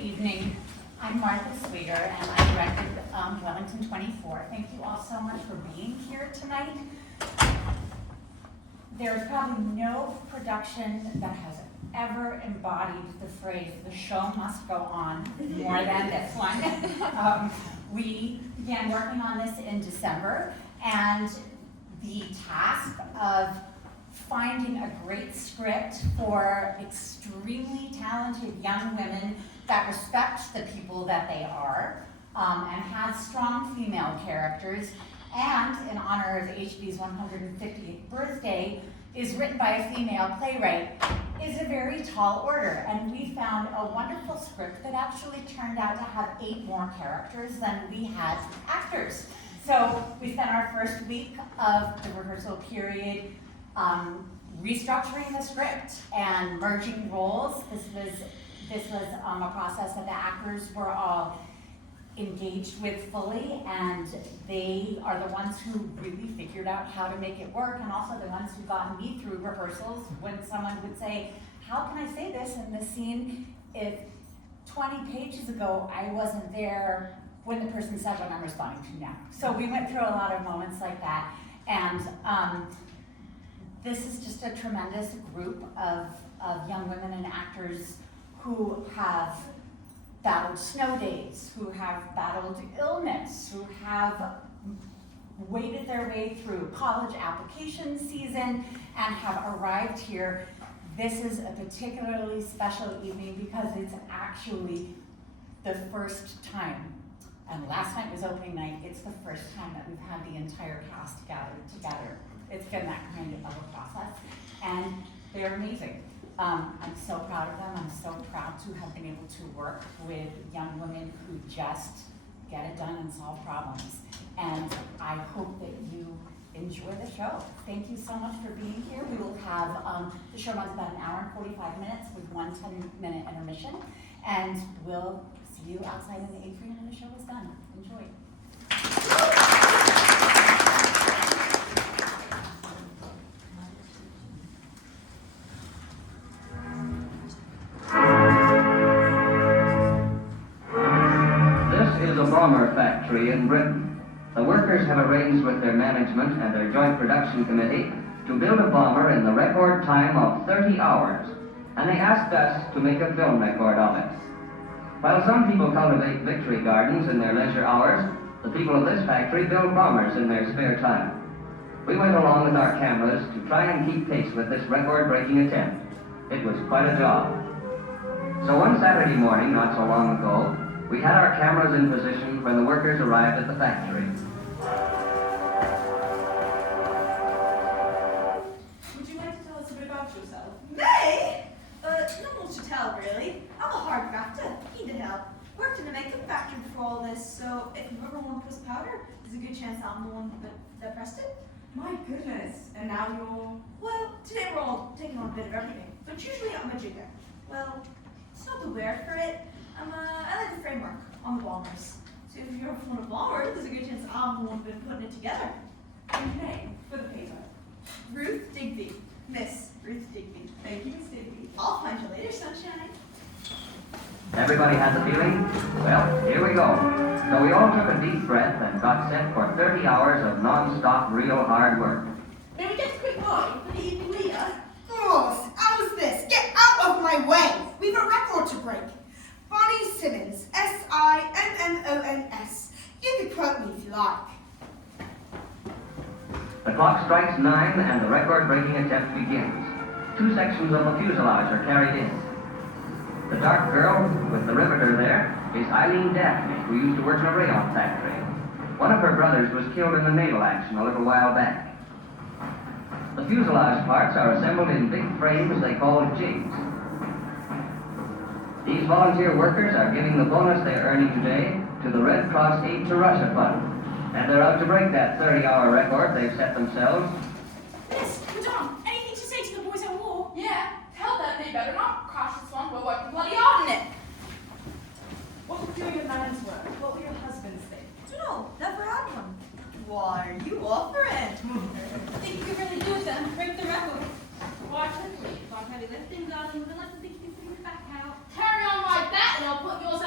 evening. I'm Martha Sweeter, and I directed Wellington 24. Thank you all so much for being here tonight. There's probably no production that has ever embodied the phrase, "the show must go on," more than this one. We began working on this in December, and the task of finding a great script for extremely talented young women that respect the people that they are, and has strong female characters, and in honor of HB's 150th birthday, is written by a female playwright, is a very tall order. And we found a wonderful script that actually turned out to have 8 more characters than we had actors. So we spent our first week of the rehearsal period restructuring the script and merging roles. This was a process that the actors were all engaged with fully, and they are the ones who really figured out how to make it work, and also the ones who got me through rehearsals when someone would say, "How can I say this in the scene if 20 pages ago I wasn't there when the person said what I'm responding to now?" So we went through a lot of moments like that, and this is just a tremendous group of young women and actors who have battled snow days, who have battled illness, who have waded their way through college application season and have arrived here. This is a particularly special evening because it's actually the first time, and last night was opening night, it's the first time that we've had the entire cast gathered together. It's been that kind of a process, and they're amazing. I'm so proud of them. I'm so proud to have been able to work with young women who just get it done and solve problems. And I hope that you enjoy the show. Thank you so much for being here. We will have, the show runs about 1 hour and 45 minutes with 1 10-minute intermission. And we'll see you outside in the atrium when the show is done. Enjoy. Bomber factory in Britain. The workers have arranged with their management and their joint production committee to build a bomber in the record time of 30 hours, and they asked us to make a film record of it. While some people cultivate victory gardens in their leisure hours, the people of this factory build bombers in their spare time. We went along with our cameras to try and keep pace with this record-breaking attempt. It was quite a job. So one Saturday morning, not so long ago, we had our cameras in position when the workers arrived at the factory. Would you like to tell us a bit about yourself? Me? Not much to tell, really. I'm a hard crafter, keen to help. Worked in a makeup factory before all this, so if you ever want to press powder, there's a good chance I'm the one that pressed it. My goodness, and now you're... Well, today we're all taking on a bit of everything, but usually I'm a jigger. Well, it's not the word for it. I like the framework on the bombers. So if you're ever want a bomber, there's a good chance I'm the one who's been putting it together. And name for the paper. Ruth Digby. Miss Ruth Digby. Thank you, Miss Digby. I'll find you later, sunshine. Everybody has a feeling? Well, here we go. So we all took a deep breath and got set for 30 hours of non-stop real hard work. May we get a quick wine for the evening leader? Gosh, how's this? Get out of my way! We've a record to break. Bonnie Simmons, S-I-M-M-O-N-S. You can quote me if you like. The clock strikes 9 and the record-breaking attempt begins. 2 sections of the fuselage are carried in. The dark girl with the riveter there is Eileen Daphne, who used to work in a rayon factory. One of her brothers was killed in a naval action a little while back. The fuselage parts are assembled in big frames they call jigs. These volunteer workers are giving the bonus they're earning today to the Red Cross Aid to Russia Fund. And they're out to break that 30-hour record they've set themselves. Miss, Madame, anything to say to the boys at war? Yeah, tell them they better not crash this one. We're working bloody hard on it. What was doing a man's work? What will your husbands think? No, never had one. What are you offering? Think you could really do it then? Break the record. Why quickly? Like heavy lifting, darling, we'd like to think you can bring it back out. Carry on like that and I'll put yours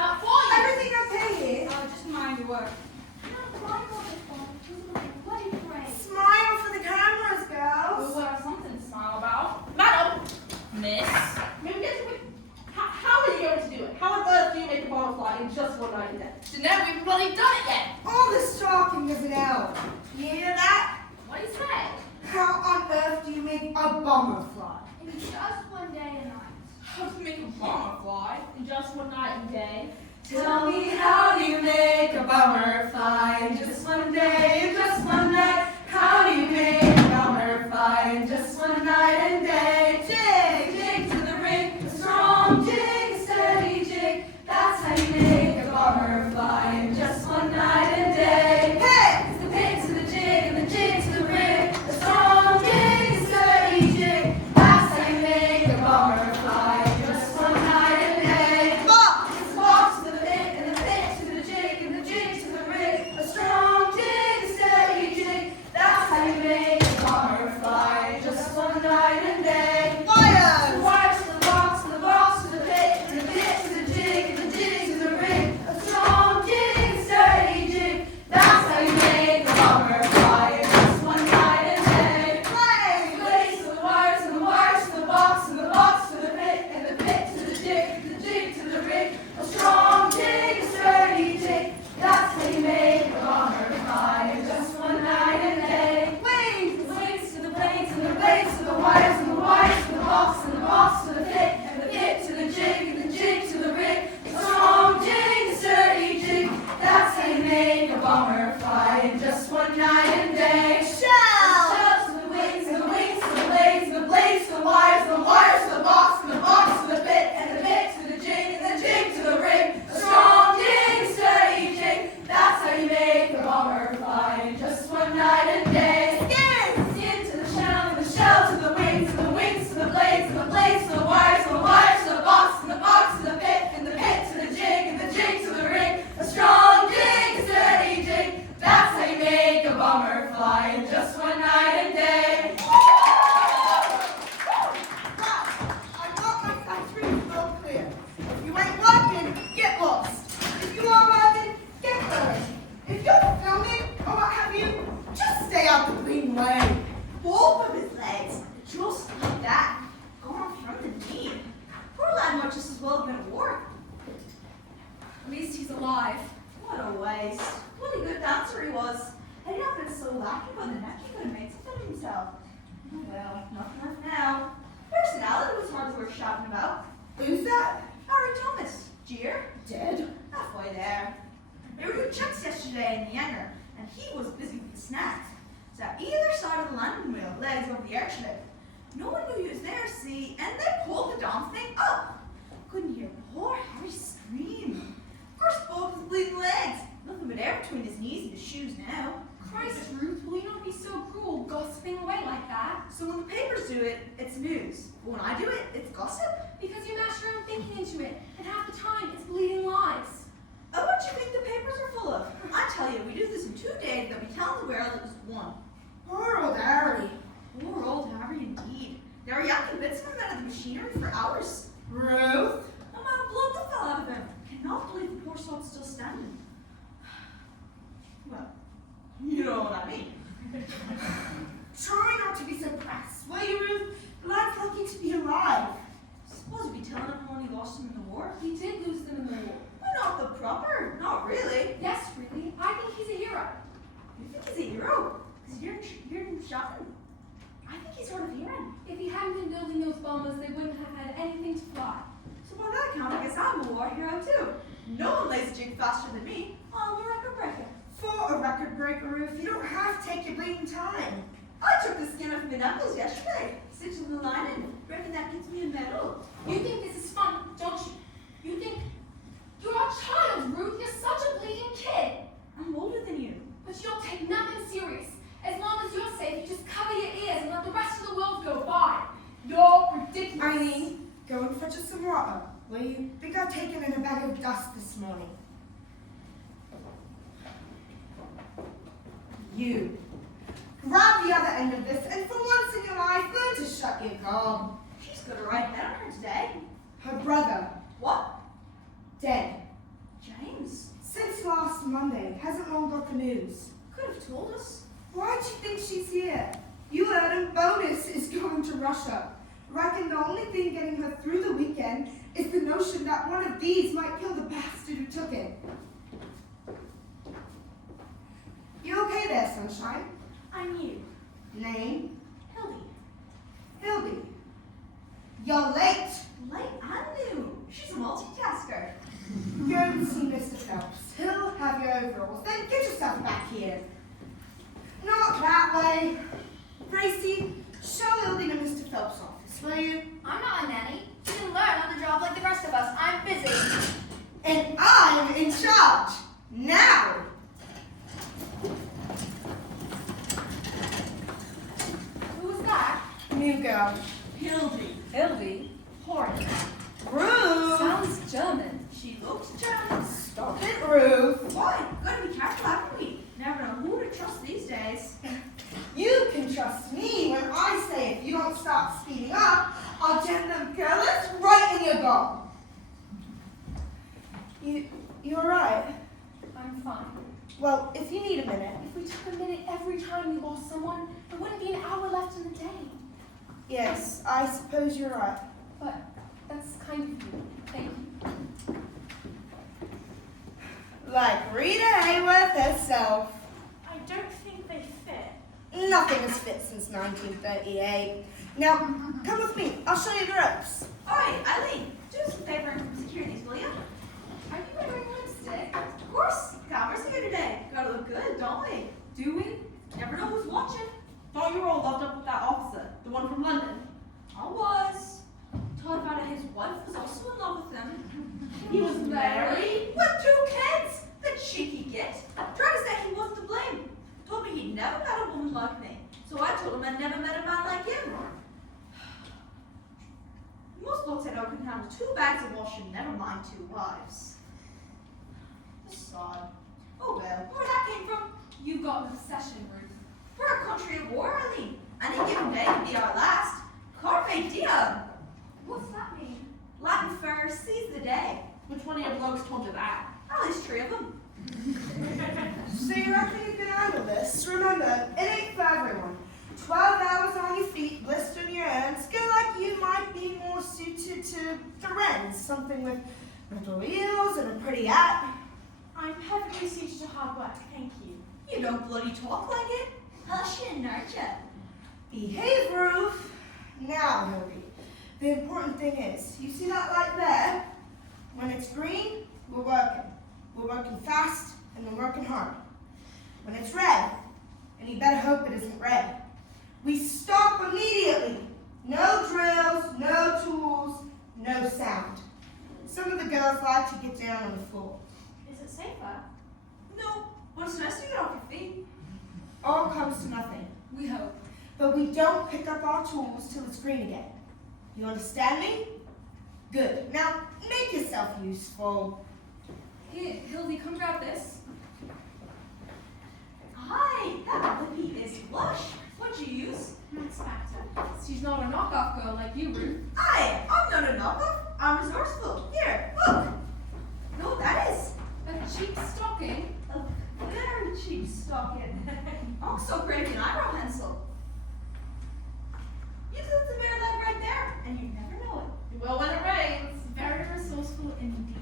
just one night a day. So never even bloody done it yet. All this talking doesn't help. You hear that? What do you say? How on earth do you make a bomber fly? In just one day and night. How to make a bomber fly in just one night and day? Tell me, how do you make a bomber fly in just one day, in just one night? How do you make a bomber fly in just one night and day? Jig, jig to the rig, a strong jig, a steady jig. That's how you make a bomber fly in just one night and day. Hey! It's the pig to the jig and the jig to the rig, a strong jig, a steady jig. That's how you make a bomber fly in just one night and day. Box! It's box to the pig and the pig to the jig and the jig to the rig, a strong jig, a steady jig. That's how you make a bomber fly in just one night and day. Wires! The wires to the box to the pig and the pig to the jig and the jig to the rig, a strong jig, a steady jig. That's how you make a bomber fly in just one night and day. Blades! Blades to the wires and the wires to the box to the pig and the pig to the jig to the rig, a strong jig, a sturdy jig. That's how you make a bomber fly in just one night and day. Blades! Blades to the blades and the blades to the wires and the wires to the box to the pig and the pig to the jig and the jig to the rig, a strong jig, a sturdy jig. That's how you make a bomber fly in just one night and day. Shell! Shells to the wings and the wings to the blades and the blades to the wires to the box to the pit and the pit to the jig and the jig to the rig, a strong jig, a sturdy jig. That's how you make a bomber fly in just one night and day. Skin! Skin to the shell and the shell to the wings and the wings to the blades and the blades to the wires to the box to the pit and the pit to the jig and the jig to the rig, a strong jig, a sturdy jig. That's how you make a bomber fly in just one night and day. I got my factory floor clear. If you ain't working, get lost. If you are working, get hurt. If you're filming or what have you, just stay out the green way. Both of his legs, just like that, gone from the knee. Poor lad might just as well have been at war. At least he's alive. What a waste. What a good dancer he was. Had he not been so lacking by the neck, he could have made something of himself. Well, nothing left now. Personality was hardly worth shouting about. Who's that? Harry Thomas. Jeer. Dead? Halfway there. They were doing checks yesterday in the hangar, and he was busy with the snacks. So either side of the landing wheel, legs over the archway. No one knew he was there, see, and they pulled the damn thing up. Couldn't hear poor Harry scream. Of course, both his bleeding legs. Nothing but air between his knees and his shoes now. Christ, Ruth, will you not be so cruel, gossiping away like that? So when the papers do it, it's news. But when I do it, it's gossip. Because you mash your own thinking into it, and half the time it's bleeding lies. Oh, what do you think the papers are full of? I tell you, we do this in 2 days, that we tell the world it was 1. Poor old Harry. Poor old Harry indeed. They were yanking bits of him out of the machinery for hours. Ruth? The amount of blood that fell out of him. Cannot believe the poor soul's still standing. Well, you know what I mean. Try not to be so crass, will you, Ruth? The lad's lucky to be alive. Suppose we'd be telling him how he lost them in the war. He did lose them in the war. Well, not the proper. Not really. Yes, really, I think he's a hero. You think he's a hero? Because you heard him shouting. I think he's sort of hearing. If he hadn't been building those bombers, they wouldn't have had anything to fly. So by that account, I guess I'm a war hero too. No one lays a jig faster than me. I'm a record breaker. For a record breaker, Ruth, you don't have to take your bleeding time. I took the skin off my knuckles yesterday. Stitched in the lining. Reckon that gets me a medal. You think this is fun, don't you? You think you're a child, Ruth. You're such a bleeding kid. I'm older than you. But you don't take nothing serious. As long as you're safe, you just cover your ears and let the rest of the world go by. You're ridiculous. Eileen, go and fetch us some water, will you? Think I've taken in a bag of dust this morning. You. Grab the other end of this, and for once in your life, learn to shut your gob. She's got a right head on her today. Her brother, What? dead. James. Since last Monday, hasn't long got the news. Could have told us. Why do you think she's here? You heard him, Bonus is going to Russia. Reckon the only thing getting her through the weekend is the notion that one of these might kill the bastard who took it. there, sunshine? I'm you, Name? Hildy. Hildy. You're late. Light and new. She's a multitasker. Go and see Mr. Phelps. He'll have your overalls. Then get yourself back here. Not that way. Gracie, show Hildy to Mr. Phelps' office, will you? I'm not a nanny. She can learn on the job like the rest of us. I'm busy. And I'm in charge. Now! Who was that? New girl. Hildy. Hildy. Hornet. Ruth! Sounds German. She looks German. Stop it, Ruth. Why? Gotta be careful, haven't we? Never know who to trust these days. You can trust me when I say if you don't stop speeding up, I'll jam them girls right in your gum. You alright? I'm fine. Well, if you need a minute. If we took a minute every time we lost someone, there wouldn't be an hour left in the day. Yes, I suppose you're right. But that's kind of you. Thank you. Like Rita Hayworth herself. I don't think they fit. Nothing has fit since 1938. Now, come with me. I'll show you the ropes. Oi, Eileen, do us a favor and secure these, will you? Are you wearing lipstick? Of course, cameras here today. Gotta look good, don't we? Do we? Never know who's watching. Thought you were all loved up with that officer, the one from London. I was. Told about it, his wife was also in love with him. He was married? With 2 kids! The cheeky git. Tried to say he was to blame. Told me he'd never met a woman like me. So I told him I'd never met a man like him. Most blokes I know can handle 2 bags of washing, never mind 2 wives. The sod. Oh well, where that came from? You've got an obsession, Ruth. We're a country of war, Eileen. Any given day could be our last. Carpe diem. What's that mean? Latin for seize the day. Which one of your blokes told you that? At least 3 of them. So you reckon you can handle this? Remember, it ain't for everyone. 12 hours on your feet, blistering your hands. Feel like you might be more suited to the Wrens. Something with little wheels and a pretty hat. I'm perfectly suited to hard work, thank you. You don't bloody talk like it. Hush and nurture. Behave, Ruth. Now, Hildy, the important thing is, you see that light there? When it's green, we're working. We're working fast and we're working hard. When it's red, and you better hope it isn't red, we stop immediately. No drills, no tools, no sound. Some of the girls like to get down on the floor. Is it safer? No, but it's nice to get off your feet. All comes to nothing. We hope. But we don't pick up our tools till it's green again. You understand me? Good. Now, make yourself useful. Here, Hildy, come grab this. Hi, that lippy is lush. What'd you use? Max Factor. She's not a knockoff girl like you, Ruth. I'm not a knockoff. I'm resourceful. Here, look. Know what that is? A cheap stocking. A very cheap stocking. Also great an eyebrow pencil. You put the bare leg right there, and you never know it. Well, when it rains. Very resourceful indeed.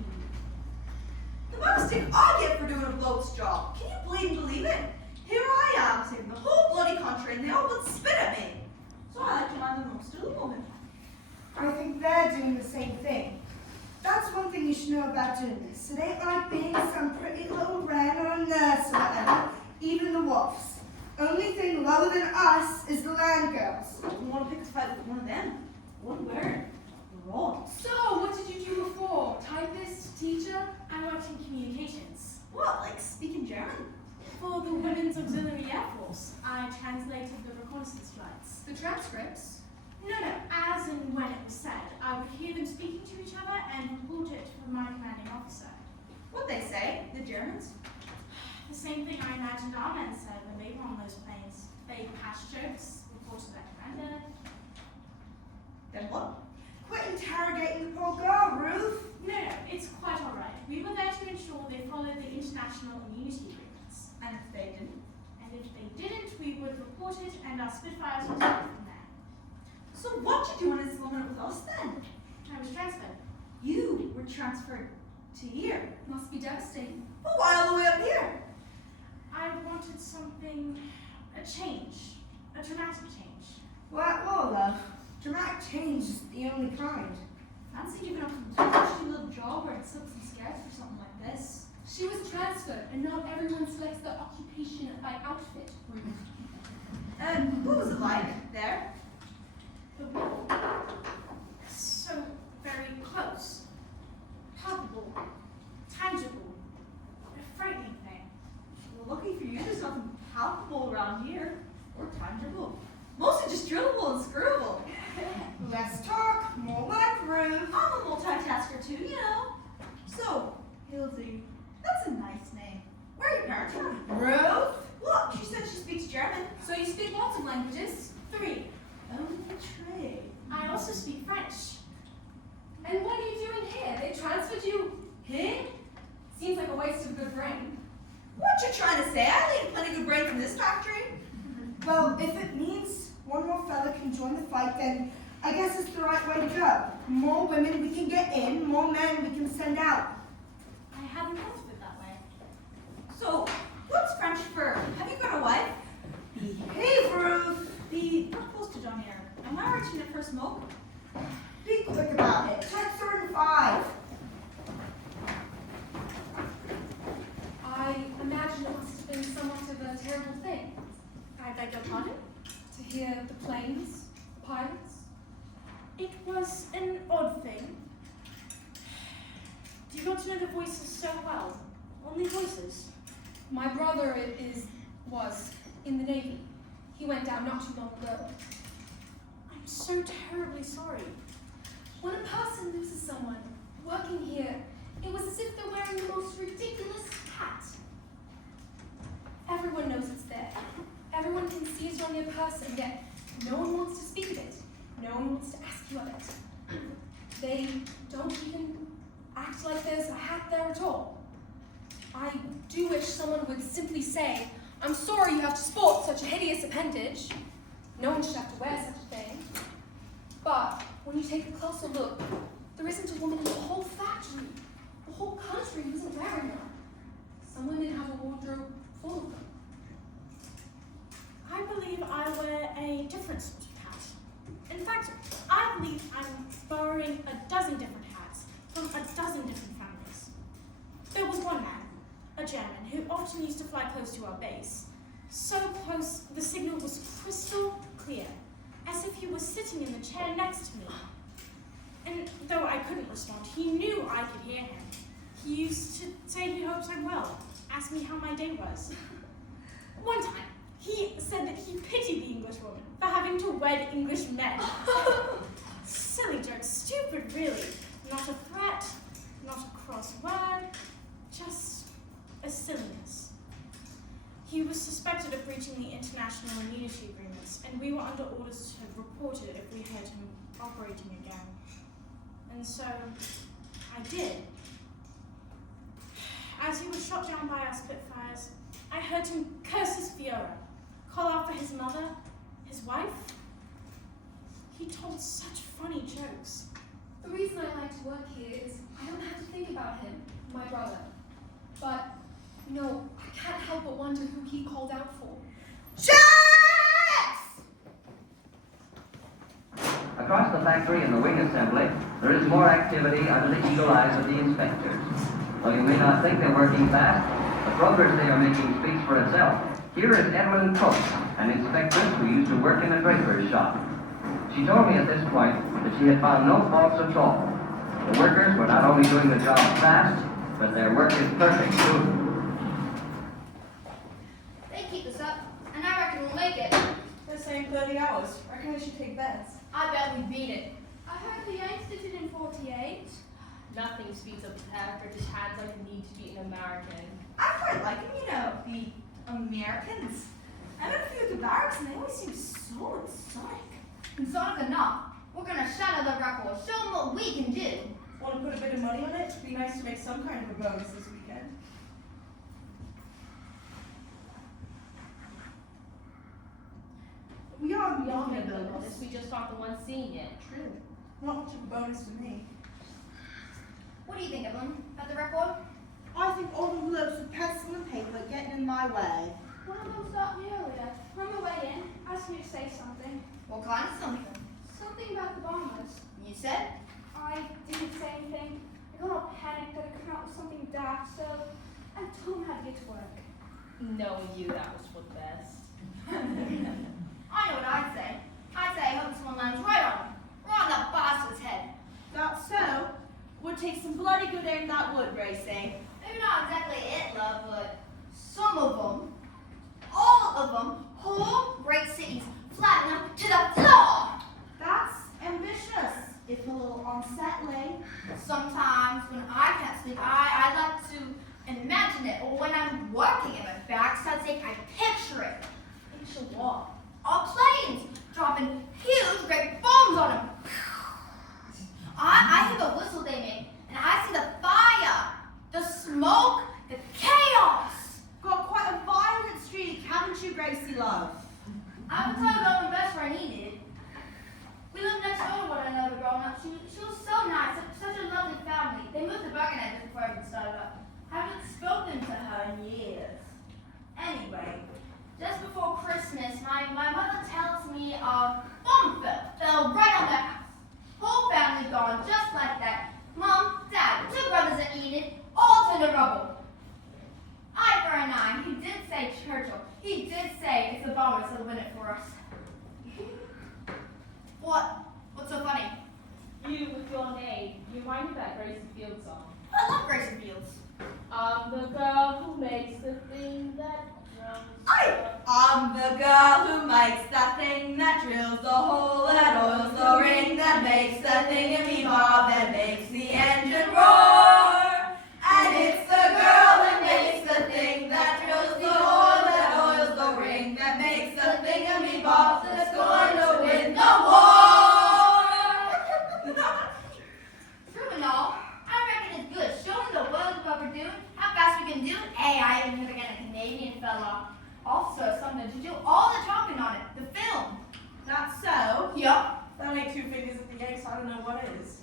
The mistake I get for doing a bloke's job. Can you bleed and believe it? Here I am, saving the whole bloody country, and they all but spit at me. So I like to mind the most of the woman. I think they're doing the same thing. That's one thing you should know about doing this. It ain't like being some pretty little wren or a nurse or whatever. Even the wolves. Only thing lower than us is the land girls. I don't want to pick a fight with one of them. One word. Wrong. So, what did you do before? Typist, teacher? I worked in communications. What, like speaking German? For the Women's Auxiliary Air Force, I translated the reconnaissance flights. The transcripts? No, as and when it was said, I would hear them speaking to each other and report it to my commanding officer. What'd they say? The Germans? The same thing I imagined our men said when they were on those planes. They passed jokes, reported their commander. Then what? Quit interrogating the poor girl, Ruth. No, it's quite all right. We were there to ensure they followed the international immunity agreements. And if they didn't? And if they didn't, we would report it and our Spitfires would take it from there. So what'd you do in this moment with us then? I was transferred. You were transferred to here. Must be devastating. But why all the way up here? I wanted something, a change, a dramatic change. Well, love, dramatic change is the only kind. Fancy giving up a cushy little job or silks and scarves for something like this. She was transferred, and not everyone selects their occupation by outfit. And what was it like there? The wall. So very close. Palpable. Tangible. A frightening thing. Well, lucky for you, there's nothing palpable around here, or tangible. Mostly just drillable and screwable. Less talk, more work, Ruth. I'm a multitasker too, you know. So, Hildy, that's a nice name. Where are your parents from? Ruth? Look, she said she speaks German. So you speak lots of languages? 3. Only trade. I also speak French. And what are you doing here? They transferred you here? Seems like a waste of a good brain. What you trying to say? I leave plenty good brain from this factory. Well, if it means one more fella can join the fight, then I guess it's the right way to go. More women we can get in, more men we can send out. I hadn't thought of it that way. So, what's French for? Have you got a wife? Behave, Ruth. Be not close to Johnny Eric. Am I reaching it for smoke? Be quick about it. Type 35. I imagine it must have been somewhat of a terrible thing. I beg your pardon? To hear the planes, the pilots. It was an odd thing. Do you want to know the voices so well? Only voices? My brother was in the Navy. He went down not too long ago. I'm so terribly sorry. When a person loses someone working here, it was as if they're wearing the most ridiculous hat. Everyone knows it's there. Everyone can see it's only a person, yet no one wants to speak of it. No one wants to ask you of it. They don't even act like there's a hat there at all. I do wish someone would simply say, "I'm sorry you have to sport such a hideous appendage." No one should have to wear such a thing. But when you take a closer look, there isn't a woman in the whole factory, the whole country who isn't wearing them. Some women have a wardrobe full of them. I believe I wear a different sort of hat. In fact, I believe I'm borrowing a dozen different hats from a dozen different families. There was one man, a German, who often used to fly close to our base. So close, the signal was crystal clear, as if he was sitting in the chair next to me. And though I couldn't respond, he knew I could hear him. He used to say he hoped I'm well, ask me how my day was. One time, he said that he pitied the English woman for having to wed English men. Silly joke, stupid really. Not a threat, not a cross word, just a silliness. He was suspected of breaching the international immunity agreements, and we were under orders to have reported it if we heard him operating again. And so, I did. As he was shot down by our Spitfires, I heard him curse his Fiora, call out for his mother, his wife. He told such funny jokes. The reason I like to work here is I don't have to think about him, my brother. But, you know, I can't help but wonder who he called out for. Jax! Across the factory and the wing assembly, there is more activity under the eagle eyes of the inspectors. Though you may not think they're working fast, the progress they are making speaks for itself. Here is Evelyn Cook, an inspectress who used to work in a draper's shop. She told me at this point that she had found no faults at all. The workers were not only doing the job fast, but their work is perfect too. They keep us up, and I reckon we'll make it. They're saying 30 hours. Reckon we should take bets. I bet we beat it. I heard the Yanks did it in 48. Nothing speeds up the power British hands like the need to beat an American. I quite like them, you know, the Americans. I met a few at the barracks and they always seem so exotic. And Sonic or not, we're gonna shatter the record, show them what we can do. Want to put a bit of money on it? It'd be nice to make some kind of a bonus this weekend. We are We all making a make the bonus. bonus, we just aren't the ones seeing it. True. Not much of a bonus for me. What do you think, Evelyn? About the record? I think all the envelopes with pencil and paper getting in my way. One of them stopped me earlier, on my way in, asked me to say something. What kind of something? Something about the bombers. You said? I didn't say anything. I got all panicked that I come out with something daft, so I told him how to get to work. Knowing you, that was for the best. I know what I'd say. I'd say I hope someone lands right on him. Right on that bastard's head. That's so. Would take some bloody good aim that would, Gracie. Maybe not exactly it, love, but some of them, all of them, whole great cities, flatten them to the floor. That's ambitious, if a little unsettling. Sometimes when I can't sleep, I like to imagine it, or when I'm working in my backside sake, I picture it. Picture what? All planes dropping huge great bombs on them. I hear the whistle they make, and I see the fire, the smoke, the chaos. Got quite a violent streak, haven't you, Gracie, love? I would tell you about my best friend needed. We lived next door to one another growing up. She was so nice, such a lovely family. They moved to Birkenhead before I even started up. Haven't spoken to her in years. Anyway, just before Christmas, my mother tells me a bomb fell right on their house. Whole family gone just like that. Mom, Dad, 2 brothers at Enid, all turned to rubble. Eye for an eye. He did say Churchill. He did say it's the bombers that'll win it for us. What? What's so funny? You with your name, you remind me of that Gracie Field song. I love Grayson Fields. I'm the girl who makes the thing that drums. I'm the girl who makes that thing that drills the hole, that oils the ring, that makes the thingy-me-bob, that makes the engine roar. And it's the girl that makes the thing that drills the hole, that oils the ring, that makes the thingy-me-bob, that's going to win the war. True and all, I reckon it's good. Showing the world what we're doing, how fast we can do it. Hey, I even heard again a Canadian fella. Also, something to do all the talking on it. The film. That's so. Yup. That ain't 2 fingers at the egg, so I don't know what it is.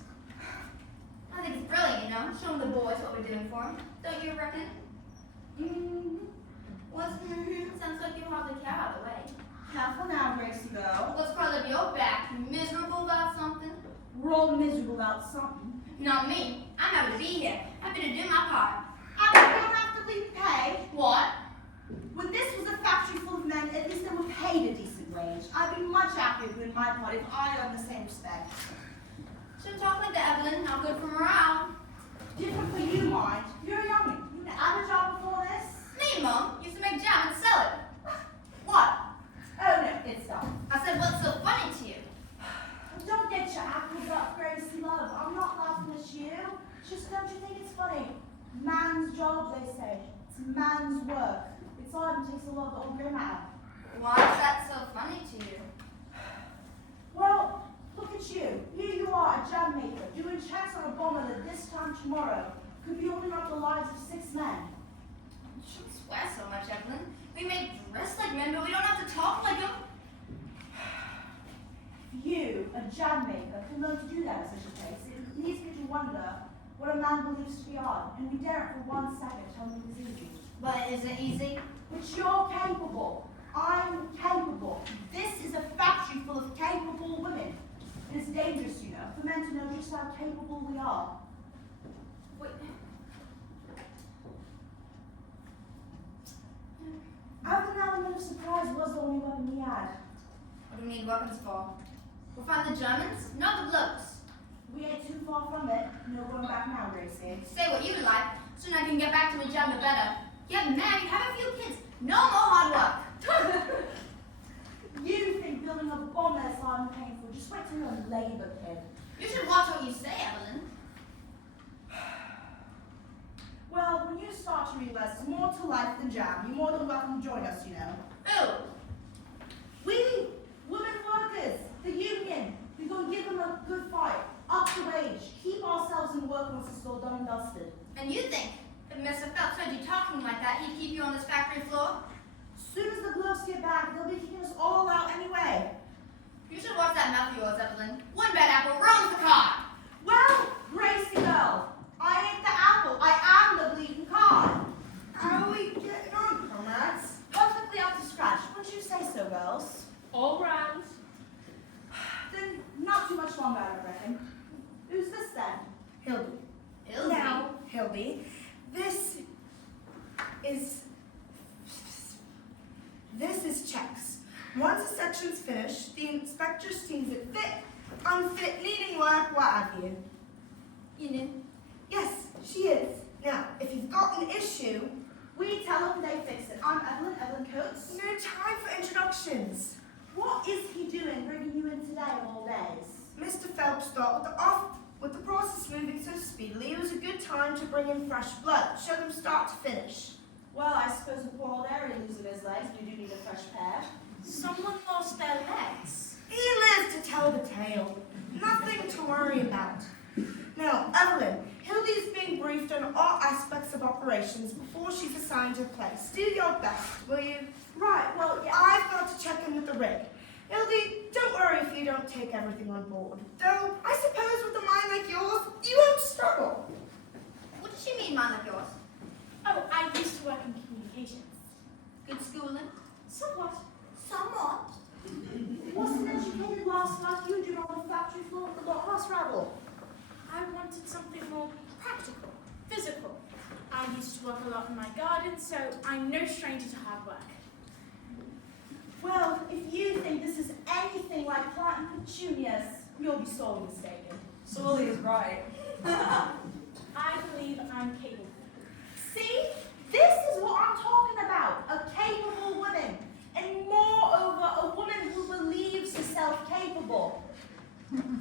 I think it's brilliant, you know, showing the boys what we're doing for them. Don't you reckon? What's sounds like you hardly care out of the way. Careful now, Gracie girl. What's curled up your back? You miserable about something? We're all miserable about something. Not me. I'm happy to be here. Happy to do my part. I don't have to leave pay. What? When this was a factory full of men, at least they were paid a decent wage. I'd be much happier doing my part if I earned the same respect. Shouldn't talk like that, Evelyn. Not good for morale. Different for you, mind. You're a youngin'. You had a job before this? Me, Mum, used to make jam and sell it. What? Oh no, it's not. I said, what's so funny to you? Don't get your apples up, Gracie love. I'm not laughing at you. Just don't you think it's funny? Man's job, they say. It's man's work. It's hard and takes a lot of the old out. Why is that so funny to you? Well, look at you. Here you are, a jam maker, doing checks on a bomber that this time tomorrow could be holding up the lives of 6 men. You shouldn't swear so much, Evelyn. We may dress like men, but we don't have to talk like them. You, a jam maker, can learn to do that in such a case. It leads me to wonder what a man believes to be hard, and we daren't for 1 second tell him it was easy. But is it easy? But you're capable. I'm capable. This is a factory full of capable women. It is dangerous, you know, for men to know just how capable we are. Wait. After an element of surprise was the only weapon we had. What do we need weapons for? We'll find the Germans, not the blokes. We ain't too far from it. No going back now, Gracie. Say what you like, soon I can get back to my job better. Get married, have a few kids. No more hard work. You think building a bomb is hard and painful. Just wait till you're a labor kid. You should watch what you say, Evelyn. Well, when you start to realize there's more to life than jam, you're more than welcome to join us, you know. Who? We, women workers, the union, we're going to give them a good fight, up the wage, keep ourselves in work once it's all done and dusted. And you think if Mr. Phelps heard you talking like that, he'd keep you on this factory floor? As soon as the gloves get back, they'll be kicking us all out anyway. You should watch that mouth of yours, Evelyn. One bad apple ruins the cod. Well, Gracie girl, I ain't the apple, I am the bleeding cod. How are we getting on, comrade? This is checks. Once a section's finished, the inspector deems it fit, unfit, needing work, what have you. Eunice? Yes, she is. Now, if you've got an issue, We tell them they fix it. I'm Evelyn Coates. no time for introductions. What is he doing bringing you in today of all days? Mr. Phelps thought with the process moving so speedily, it was a good time to bring in fresh blood, show them start to finish. Well, I suppose with poor old Harry losing his legs, we do need a fresh pair. Someone lost their legs. He lives to tell the tale. Nothing to worry about. Now, Evelyn, Hildy's being briefed on all aspects of operations before she's assigned her place. Do your best, will you? Right, well, yeah. I've got to check in with the rig. Hildy, don't worry if you don't take everything on board. Though, I suppose with a mind like yours, you won't struggle. What does she mean, man like yours? Oh, I used to work in communications. Good schooling? Somewhat. Somewhat. Wasn't educated last like you did on the factory floor at the Lockhouse Rabble. I wanted something more practical, physical. I used to work a lot in my garden, so I'm no stranger to hard work. Well, if you think this is anything like planting petunias, you'll be sorely mistaken. Sully is right. I believe I'm capable. See? This is what I'm talking about. A capable woman. And moreover, a woman who believes herself capable.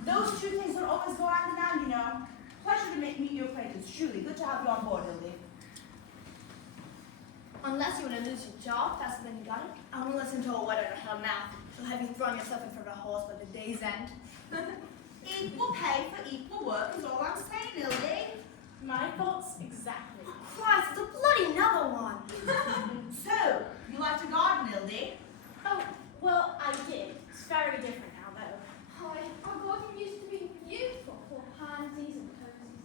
Those two things don't always go hand in hand, you know. Pleasure to meet your acquaintance. Truly, good to have you on board, Hildy. Unless you want to lose your job faster than you got it, I won't listen to a word out of her mouth. She'll have you throwing yourself in front of a horse by the day's end. Equal pay for equal work is all I'm saying, Hildy. My thoughts exactly. Christ, it's a bloody another one. So, you like to garden, Hildy? Oh, well, I did. It's very different now, though. Hi, our garden used to be beautiful, full of pansies and posies.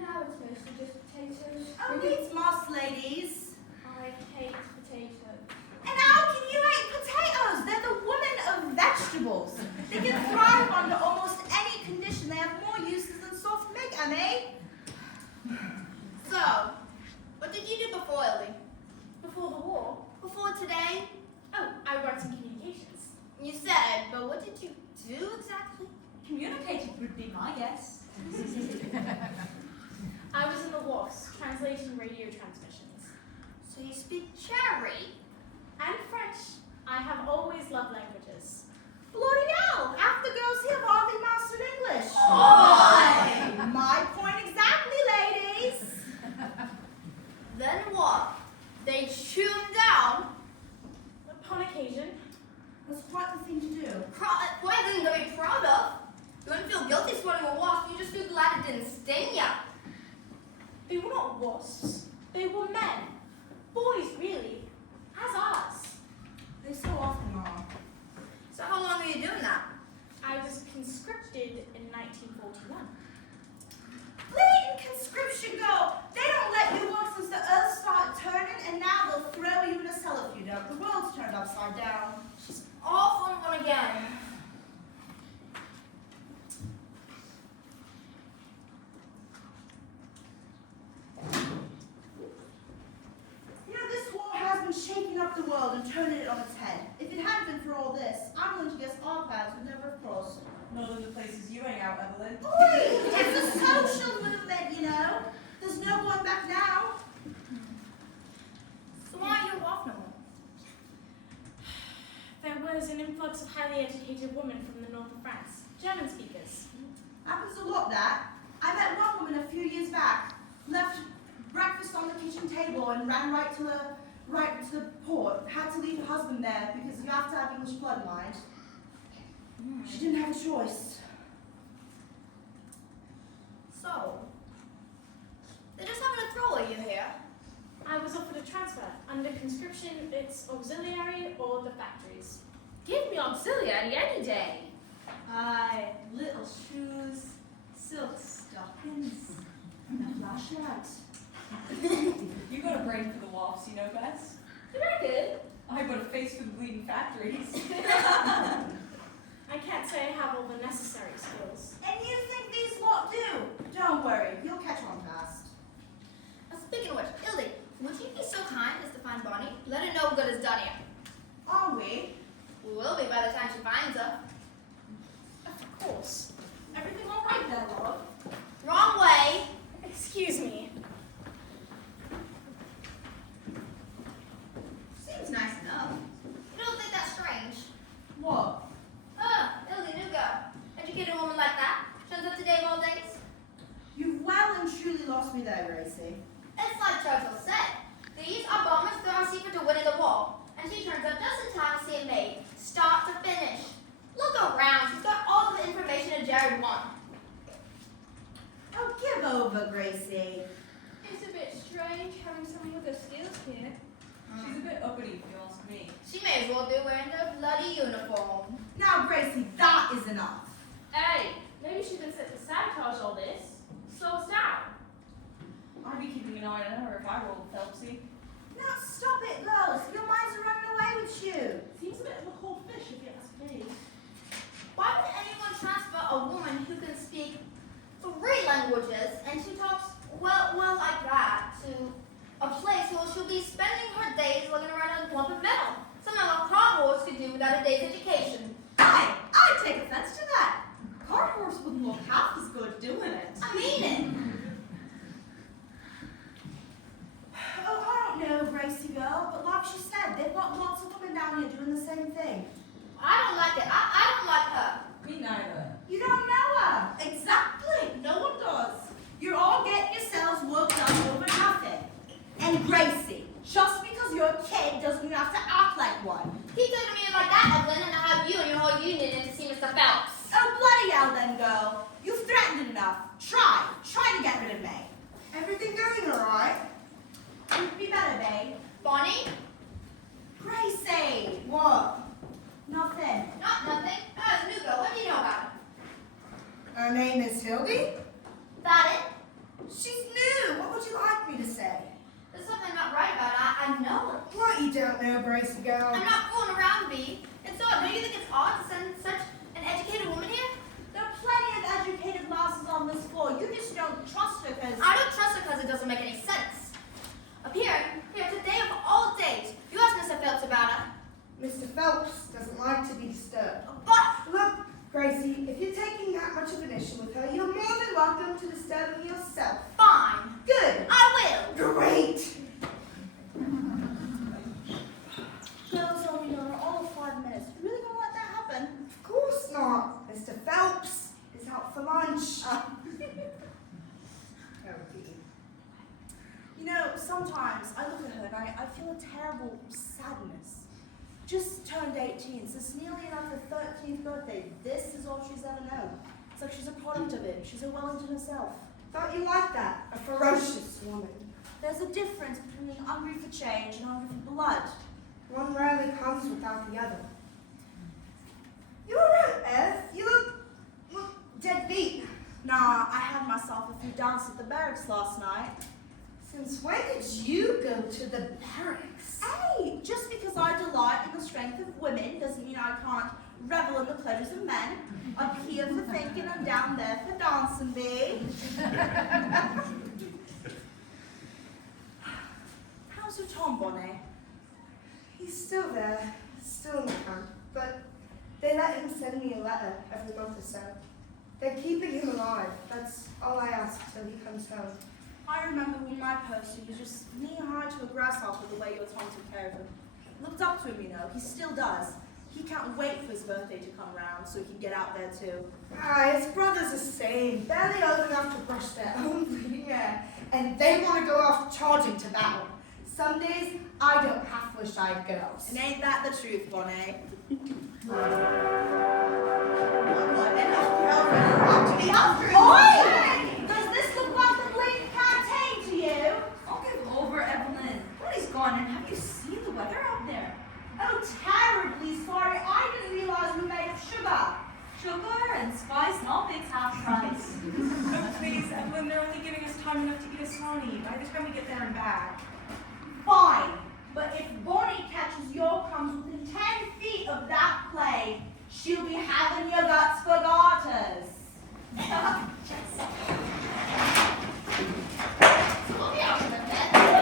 Now it's mostly just potatoes. Oh, needs moss, ladies. I hate potatoes. And how can you hate potatoes? They're the woman of vegetables. They can thrive under almost any condition. They have more uses than soft milk, Emmy. So, what did you do before, Ellie? Before the war, Before today? oh, I worked in communications. You said, but what did you do exactly? Communicated would be my guess. I was in the WAFs, translating radio transmissions. So you speak cherry? And French. I have always loved languages. Bloody hell! Half the girls here have hardly mastered English. Boy! My point exactly, ladies. Then what? They chew him down? Upon occasion, That's quite the thing to do. Quite a thing to be proud of. You wouldn't feel guilty swatting a wasp, you just feel glad it didn't sting ya. they were not wasps. They were men. Boys, really. As ours. They so often are. So how long were you doing that? I was conscripted in 1941. Blatant conscription, girl. They don't let you work since the earth started turning, and now they'll throw you in a cellar if you don't. The world's turned upside down. She's all for one again. You know, this war has been shaking up the world and turning it on its head. If it hadn't been for all this, I'm willing to guess our paths would never have crossed. Not in the places you hang out, Evelyn. Oi! It's a social movement, you know. There's no going back now. So why are you off no more? There was an influx of highly educated women from the north of France, German speakers. Happens a lot, that. I met one woman a few years back. Left breakfast on the kitchen table and ran right to the port. Had to leave her husband there because you have to have English blood, mind. She didn't have a choice. So, they just happened to throw you here. I was offered a transfer. Under conscription, it's auxiliary or the factories. Give me auxiliary any day. Aye, little shoes, silk stockings, and a flashlight. You got a brain for the WAFs, you know, Bess. You reckon? I got a face for the bleeding factories. I can't say I have all the necessary skills. And you think these lot do? Don't worry, you'll catch on fast. I suppose language. Illy, would you be so kind as to find Bonnie? Let her know what good is done here. Are we? We will be by the time she finds her. Of course. Everything all right there, love? Wrong way. Excuse me. Seems nice enough. You don't think that's strange? What? Illy, new girl. Educated woman like that. Turns up to day of all days. You've well and truly lost me there, Gracie. It's like Churchill said. These are bombers thrown secret to winning the war. And she turns up just in time to see it made, start to finish. Look around. She's got all of the information a Jared want. Oh, give over, Gracie. It's a bit strange having someone with her skills here. She's a bit uppity, if you ask me. She may as well be wearing her bloody uniform. Now, Gracie, that is enough. Hey, maybe she's been sent to sabotage all this. Slow us down. I'd be keeping an eye on her if I were old Phelpsy. Now, stop it, girls. Your minds are running away with you. Seems a bit of a cold fish if you ask me. Why would anyone transfer a woman who can speak 3 languages and she talks well like that to a place where she'll be spending her days looking around a lump of metal? Something a car horse could do without a day's education. I take offense to that. Car horse wouldn't look half as good doing it. I mean it. Oh, I don't know, Gracie girl, but like she said, they've got lots of women down here doing the same thing. I don't like it. I don't like her. Me neither. You don't know her. Exactly. No one does. You're all getting yourselves worked up over nothing. And Gracie, just because you're a kid doesn't mean you have to act like one. Keep talking to me like that, Evelyn, and I'll have you and your whole union in to see Mr. Phelps. Oh, bloody hell then, girl. You've threatened enough. Try to get rid of me. Everything going all right? You'd be better, babe. Bonnie? Gracie! What? Nothing. Not nothing. It's a new girl. What do you know about her? Her name is Hildy? That it? She's new. What would you like me to say? There's something not right about her. I know her. What you don't know, Gracie girl? I'm not fooling around, B. And so, don't you think it's odd to send such an educated woman here? There are plenty of educated lasses on this floor. You just don't trust her because... I don't trust her because it doesn't make any sense. Up here, today of all days, you asked Mr. Phelps about her. Mr. Phelps doesn't like to be disturbed. But, Look, Gracie, if you're taking that much of an issue with her, you're more than welcome to disturb her yourself. fine. Good. I will. Great. Girls only know her all of 5 minutes. You really gonna let that happen? Of course not. Mr. Phelps is out for lunch. You know, sometimes I look at her and I feel a terrible sadness. Just turned 18, so it's nearly enough her 13th birthday. This is all she's ever known. It's like she's a product of it. She's a Wellington herself. Thought you liked that. A ferocious woman. There's a difference between being hungry for change and hungry for blood. One rarely comes without the other. You alright, Ev? You look dead beat. Nah, I had myself a few dances at the barracks last night. Since when did you go to the barracks? Hey, just because I delight in the strength of women doesn't mean I can't revel in the pleasures of men. Up here for thinking and down there for dancing, bee. How's your Tom, Bonnie? He's still there, still in the camp, but they let him send me a letter every month or so. They're keeping him alive. That's all I ask till he comes home. I remember when my poster was just knee-high to a grasshopper the way your Tom took care of him. Looked up to him, you know. He still does. He can't wait for his birthday to come round so he can get out there too. His brother's the same, barely old enough to brush their own bleeding hair, and they want to go off charging to battle. Some days, I don't half wish I'd girls. And ain't that the truth, Bonnie? Oi! Does this look like the bleeding canteen to you? I'll give over, Evelyn. Bonnie's gone, and have you seen the weather out there? Oh, terribly sorry. I didn't realize we made of sugar. Sugar and spice and all things half price. Oh, please, Evelyn, they're only giving us time enough to eat a sarnie by the time we get there and back. Fine. But if Bonnie catches your crumbs within 10 feet of that play, she'll be having your guts for garters. We'll be out in a bit.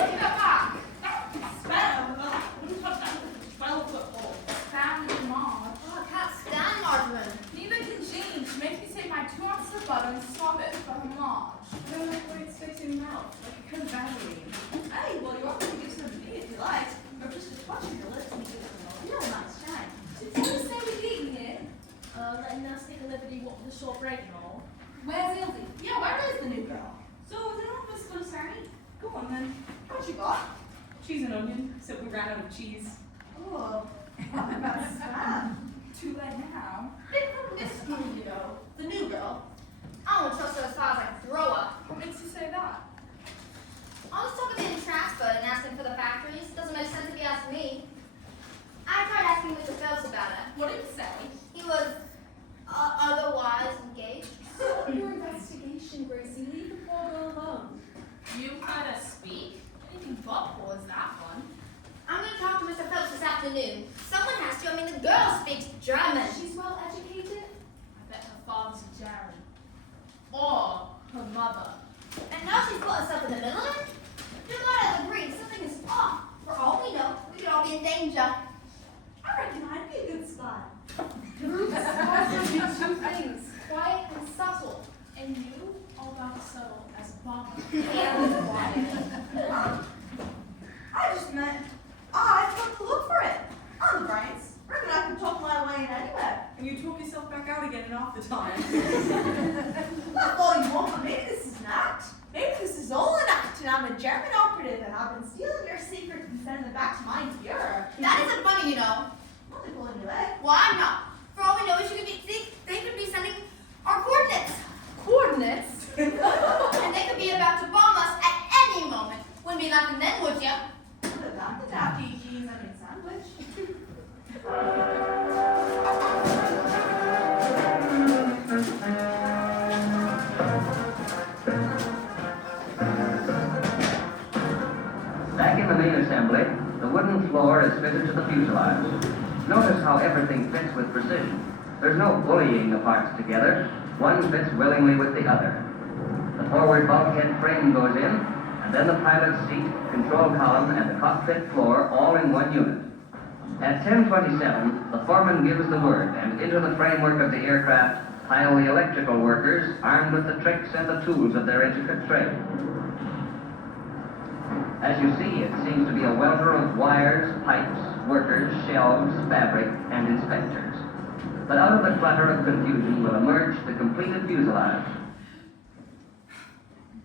got? Cheese and onion, except we ran out of cheese. Oh, what about Sam? Too late now. Been from this school, you know. The new girl. I won't trust her as far as I can throw her. What makes you say that? I was talking to the Traxford and asking for the factories. Doesn't make sense if you ask me. I tried asking Mr. Phelps about her. What did you say? He was otherwise engaged. Stop your investigation, Gracie. Leave the poor girl alone. You heard us speak? Anything but poor is that one. I'm going to talk to Mr. Phelps this afternoon. Someone has to. I mean, the girl speaks German. She's well educated. I bet her father's a Jerry. Or her mother. And now she's put herself in the middle of it? You gotta agree, something is off. For all we know, we could all be in danger. I reckon I'd be a good spy. Spies do two things, quiet and subtle. And you, all about subtle as a bomber. And quiet. I just meant I've got to look for it. On the brains. Reckon I can talk my way in anywhere. And you talk yourself back out again half the time. That's all you want, but maybe this is an act. Maybe this is all an act, and I'm a German operative, and I've been stealing your secrets and sending them back to my Führer. That isn't funny, you know. I'm only pulling your leg. Well, I'm not. For all we know, they could be sending our coordinates. Coordinates? And they could be about to bomb us at any moment. Wouldn't be laughing then, would ya? Without the dafty cheese onion sandwich. Back in the main assembly, the wooden floor is fitted to the fuselage. Notice how everything fits with precision. There's no bullying the parts together. One fits willingly with the other. The forward bulkhead frame goes in, and then the pilot's seat, control column, and the cockpit floor all in one unit. At 10:27, the foreman gives the word, and into the framework of the aircraft pile the electrical workers, armed with the tricks and the tools of their intricate trade. As you see, it seems to be a welter of wires, pipes, workers, shelves, fabric, and inspectors. But out of the clutter of confusion will emerge the completed fuselage.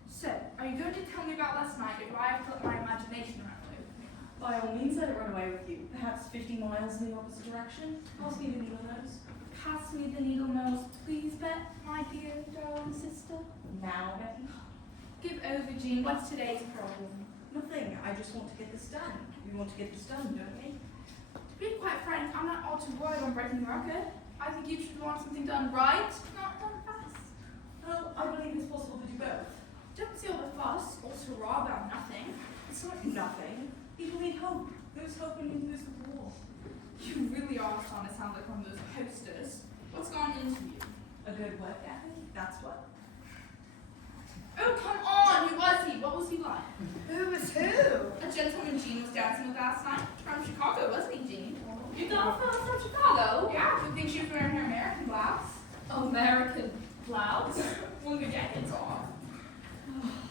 So, are you going to tell me about last night, or do I have to let my imagination run loose? By all means, let it run away with you. Perhaps 50 miles in the opposite direction. Pass me the needle nose. Pass me the needle nose, please, Bet, my dear darling sister. Now, Betty. Give over, Jean. What's today's problem? Nothing. I just want to get this done. We want to get this done, don't we? To be quite frank, I'm not all too worried on breaking the record. I think you should want something done right, not done fast. Well, I believe it's possible to do both. Don't see all the fuss or hurrah about nothing. It's not nothing. People need hope. Lose hope and you lose the war. You really are starting to sound like one of those posters. What's gone into you? A good work ethic, that's what. Oh, come on! Who was he? What was he like? Who was who? A gentleman Jean was dancing with last night. From Chicago, wasn't he, Jean? You thought from Chicago? Yeah, you think she was wearing her American blouse? American blouse? One could get it off.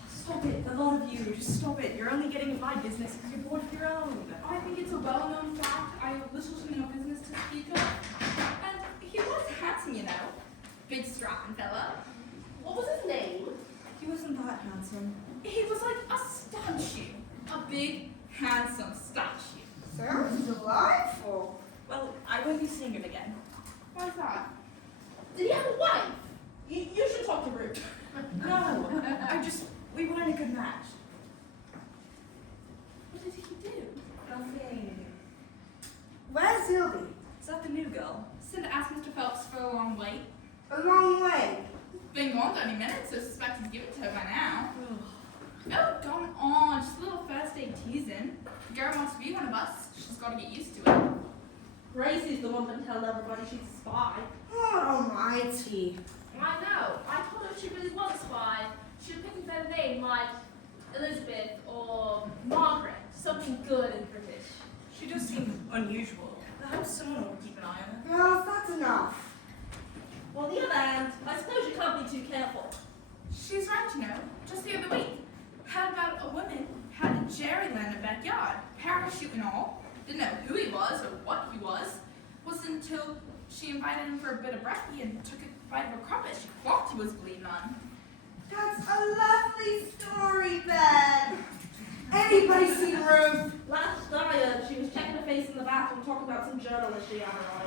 Stop it, the lot of you. Just stop it. You're only getting in my business because you're bored of your own. I think it's a well-known fact. I have little to no business to speak of. And he was handsome, you know. Big strapping fella. What was his name? He wasn't that handsome. He was like a statue. A big, handsome statue. Sounds delightful. Well, I won't be seeing him again. Why's that? Did he have a wife? You should talk to Root. No, we weren't a good match. What did he do? Nothing. Where's Hildy? Is that the new girl? Sent to ask Mr. Phelps for a long wait. A long way. Been gone 30 minutes, so suspect he's given it to her by now. Oh, come on, just a little first date teasing. The girl wants to be one of us. She's got to get used to it. Gracie's the one that tells everybody she's a spy. Oh, almighty. I know. I told her if she really was a spy, she'd pick a better name like Elizabeth or Margaret. Something good and British. She does seem unusual. Perhaps someone will keep an eye on her. Well, that's enough. On the other hand, I suppose you can't be too careful. She's right, you know. Just the other week, heard about a woman had a Jerry land in the backyard, parachute and all. Didn't know who he was or what he was. Wasn't until she invited him for a bit of brekkie and took a bite of a crumpet she thought he was bleeding on. That's a lovely story, Ben. Anybody seen Ruth? Last night, she was checking her face in the bathroom, talking about some journalist she had her eye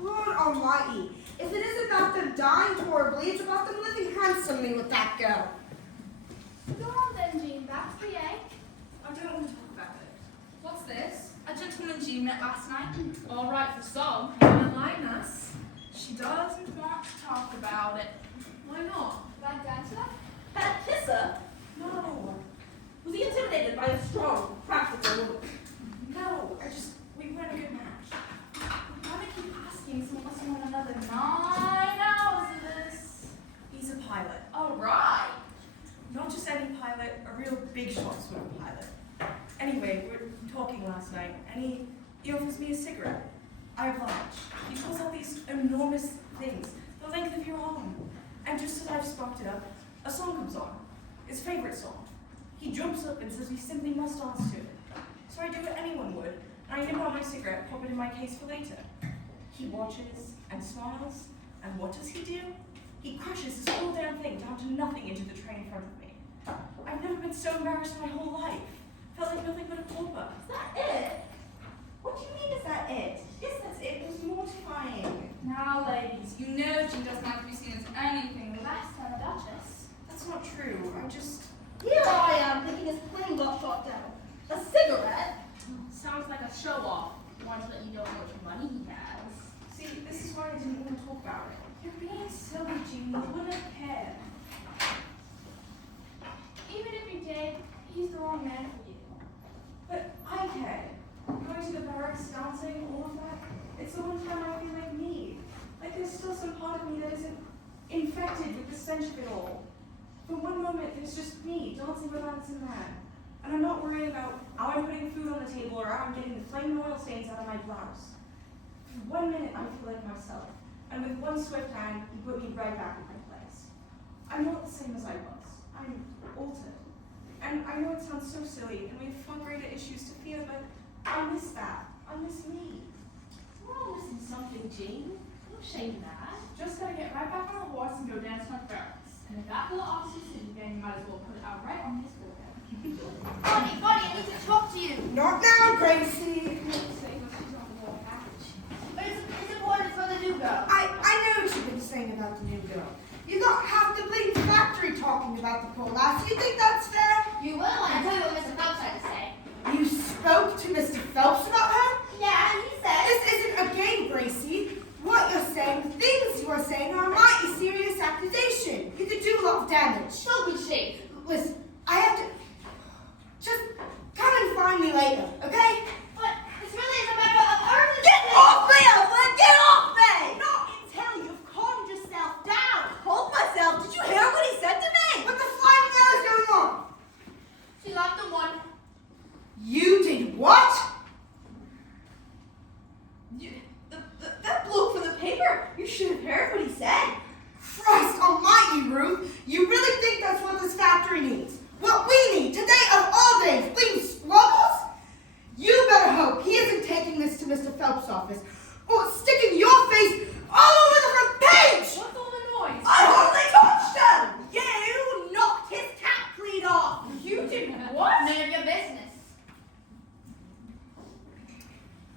on. Lord almighty. If it isn't about them dying horribly, it's about them living handsomely with that girl. Go on then, Jean. Back to the egg. I don't want to talk about it. What's this? A gentleman Jean met last night? All right for some. Women like us. She doesn't want to talk about it. Why not? Bad dancer? Bad kisser? No. Was he intimidated by a strong, practical woman? No, we weren't a good match. Why do they keep asking one another 9 hours of this? He's a pilot. All right. Not just any pilot, a real big shot sort of pilot. Anyway, we were talking last night, and he offers me a cigarette. I oblige. He pulls out these enormous things, the length of your arm. And just as I've sparked it up, a song comes on. His favorite song. He jumps up and says we simply must dance to it. So I do what anyone would, and I nip out my cigarette, pop it in my case for later. He watches and smiles, and what does he do? He crushes this whole damn thing down to nothing into the tray in front of me. I've never been so embarrassed in my whole life. Felt like nothing but a pauper. Is that it? What do you mean is that it? Yes, that's it. It was mortifying. Now, ladies, you know Jean doesn't have to be seen as anything less than a duchess. That's not true. Here I am thinking his plane got shot down. A cigarette? Sounds like a show off. Wants to let you know how much money he has. See, this is why I didn't want to talk about it. You're being silly, Jean. You wouldn't have cared. Even if you did, he's the wrong man for you. But I care. Going to the barracks, dancing, all of that. It's the one time I feel like me. Like there's still some part of me that isn't infected with the stench of it all. For one moment, there's just me dancing with Anderson Man. And I'm not worried about how I'm putting food on the table or how I'm getting the flaming oil stains out of my blouse. For 1 minute, I feel like myself. And with one swift hand, he put me right back in my place. I'm not the same as I was. I'm altered. And I know it sounds so silly, and we have far greater issues to fear, but I miss that. I miss me. We're all missing something, Jean. Don't shame that. Just gotta get right back on the horse and go dance my barracks. And if that little officer sitting there, you might as well put it out right on his forehead. Bonnie, I need to talk to you. Not now, Gracie. But it's important for the new girl. I know what you've been saying about the new girl. You got half the bleeding factory talking about the poor lass. You think that's fair? You will, and I tell you what Mr. Phelps had to say. You spoke to Mr. Phelps about her? Yeah, and he said... This isn't a game, Gracie. What you're saying, the things you are saying are a mighty serious accusation. You could do a lot of damage. So good shape. Listen, I have to... Just come and find me later, okay? But this really is a matter of urgency. Get off me, Evelyn! Get off me! Not until you've calmed yourself down. Hold myself. Did you hear what he said to me? What the flying hell is going on? She locked the one. You did what? That bloke from the paper. You should have heard what he said. Christ almighty, Ruth. You really think that's what this factory needs? What we need today of all days, bleeding squabbles? You better hope he isn't taking this to Mr. Phelps' office or sticking your face all over the front page! What's all the noise? I hardly touched him. You knocked his cap clean off. You did what? None of your business.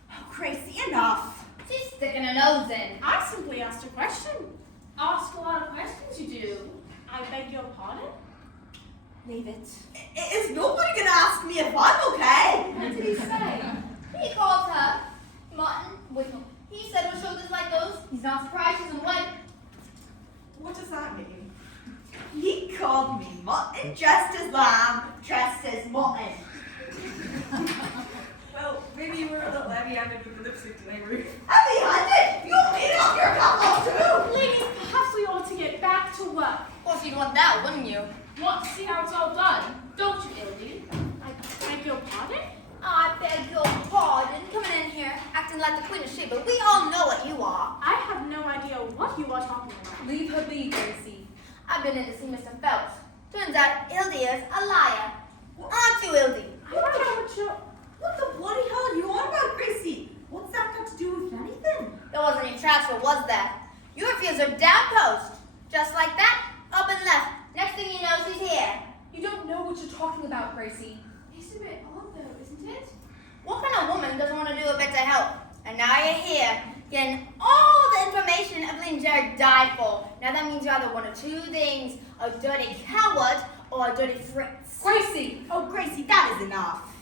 Oh, Gracie, enough. She's sticking her nose in. I simply asked a question. Ask a lot of questions, you do. I beg your pardon? Leave it. Is nobody gonna ask me if I'm okay? What did he say? He called her mutton with him. He said with shoulders like those, he's not surprised she's in white. What does that mean? He called me mutton, dressed as lamb, dressed as mutton. Well, maybe you were a little heavy-handed with the lipstick today, Ruth. Heavy-handed? You need it off your cup too. Ladies, perhaps we ought to get back to work. Of course you'd want that, wouldn't you? Want to see how it's all done, don't you, Ildy? I beg your pardon? I beg your pardon, coming in here, acting like the Queen of Sheba. We all know what you are. I have no idea what you are talking about. Leave her be, Gracie. I've been in to see Mr. Phelps. Turns out Ildy is a liar. Aren't you, Ildy? I don't know what you're... What the bloody hell are you on about, Gracie? What's that got to do with anything? There wasn't any transfer, was there? You refused her down post. Just like that, up and left. Next thing you know, she's here. You don't know what you're talking about, Gracie. He's a bit getting all the information Evelyn Jared died for. Now that means you're either one of two things, a dirty coward or a dirty Fritz. Gracie! Oh, Gracie, that is enough.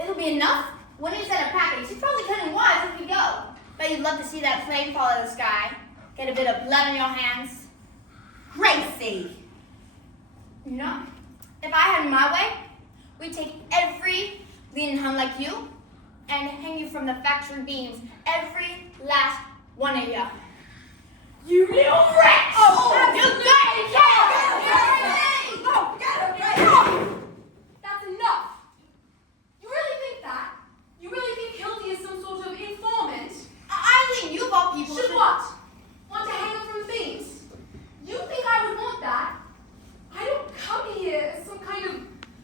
It'll be enough when you send a package. She's probably cutting wires as we go. Bet you'd love to see that plane fall out of the sky. Get a bit of blood on your hands. Gracie! You know, if I had my way, we'd take every lean hung like you and hang you from the factory beams. Every last one of you. You little wretch! Oh, you dirty coward! Oh, get him, That's enough! You really think that? You really think Hildy is some sort of informant? Eileen, you of all people Should what? Want to hang her from things? You think I would want that? I don't come here as some kind of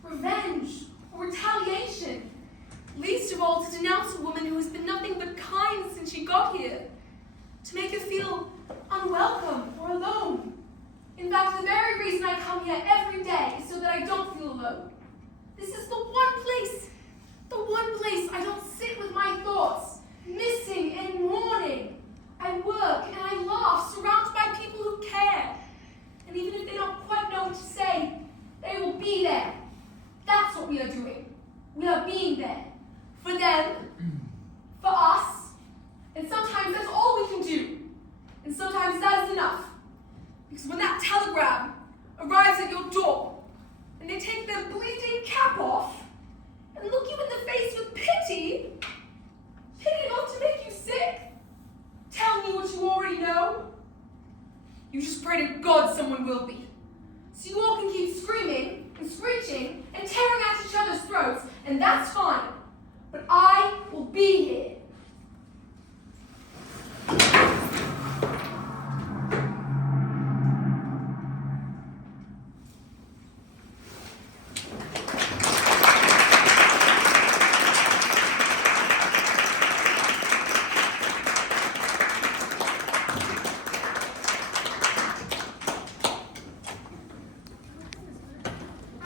revenge or retaliation. Least of all to denounce a woman who has been nothing but kind since she got here. To make her feel unwelcome or alone. In fact, the very reason I come here every day is so that I don't feel alone. This is the one place I don't sit with my thoughts, missing and mourning. I work and I laugh, surrounded by people who care. And even if they don't quite know what to say, they will be there. That's what we are doing. We are being there. For them, for us, and sometimes that's all we can do. And sometimes that is enough. Because when that telegram arrives at your door, and they take their bleeding cap off, and look you in the face with pity enough to make you sick, telling you what you already know, you just pray to God someone will be. So you all can keep screaming and screeching and tearing at each other's throats, and that's fine. But I will be here.